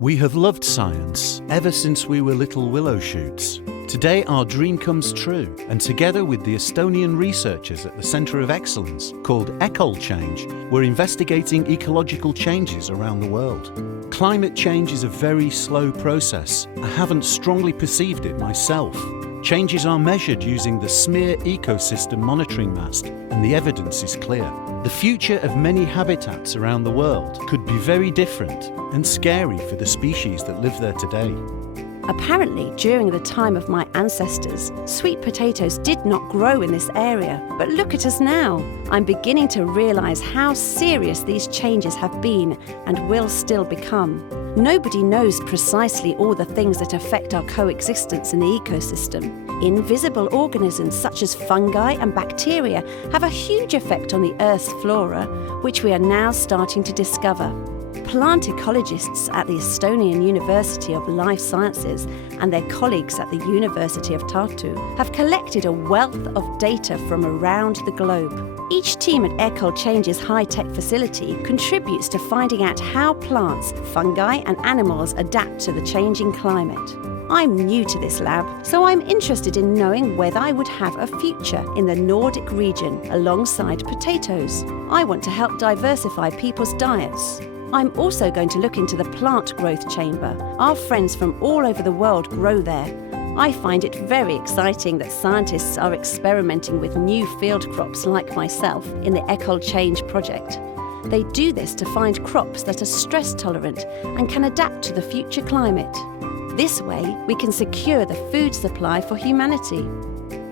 We have loved science ever since we were little willow shoots. Today our dream comes true, and together with the Estonian researchers at the Centre of Excellence, called Ecolchange, we're investigating ecological changes around the world. Climate change is a very slow process. I haven't strongly perceived it myself. Changes are measured using the SMEAR ecosystem monitoring mast, and the evidence is clear. The future of many habitats around the world could be very different and scary for the species that live there today. Apparently, during the time of my ancestors, sweet potatoes did not grow in this area. But look at us now. I'm beginning to realise how serious these changes have been and will still become. Nobody knows precisely all the things that affect our coexistence in the ecosystem. Invisible organisms such as fungi and bacteria have a huge effect on the Earth's flora, which we are now starting to discover. Plant ecologists at the Estonian University of Life Sciences and their colleagues at the University of Tartu have collected a wealth of data from around the globe. Each team at Ecolchange's high-tech facility contributes to finding out how plants, fungi and animals adapt to the changing climate. I'm new to this lab, so I'm interested in knowing whether I would have a future in the Nordic region alongside potatoes. I want to help diversify people's diets. I'm also going to look into the plant growth chamber. Our friends from all over the world grow there. I find it very exciting that scientists are experimenting with new field crops like myself in the Ecolchange project. They do this to find crops that are stress tolerant and can adapt to the future climate. This way, we can secure the food supply for humanity.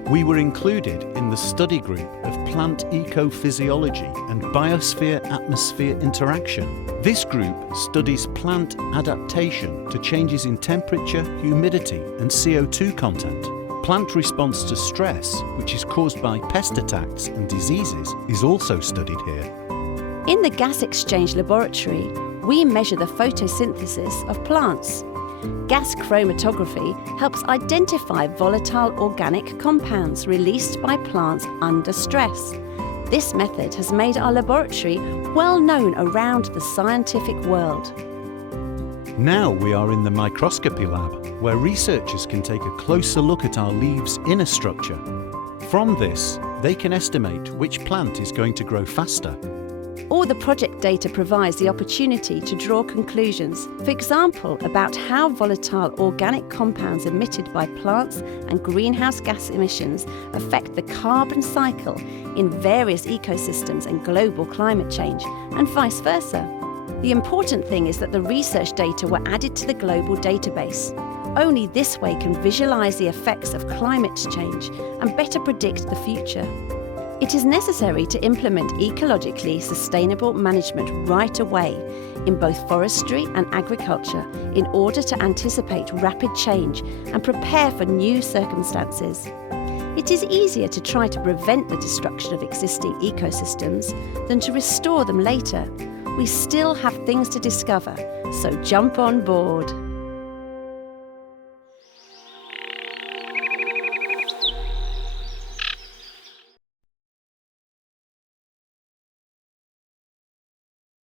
We were included in the study group of plant ecophysiology and biosphere-atmosphere interaction. This group studies plant adaptation to changes in temperature, humidity and CO2 content. Plant response to stress, which is caused by pest attacks and diseases, is also studied here. In the gas exchange laboratory, we measure the photosynthesis of plants. Gas chromatography helps identify volatile organic compounds released by plants under stress. This method has made our laboratory well known around the scientific world. Now we are in the microscopy lab, where researchers can take a closer look at our leaves' inner structure. From this, they can estimate which plant is going to grow faster. All the project data provides the opportunity to draw conclusions, for example, about how volatile organic compounds emitted by plants and greenhouse gas emissions affect the carbon cycle in various ecosystems and global climate change, and vice versa. The important thing is that the research data were added to the global database. Only this way can visualize the effects of climate change and better predict the future. It is necessary to implement ecologically sustainable management right away in both forestry and agriculture in order to anticipate rapid change and prepare for new circumstances. It is easier to try to prevent the destruction of existing ecosystems than to restore them later. We still have things to discover, so jump on board.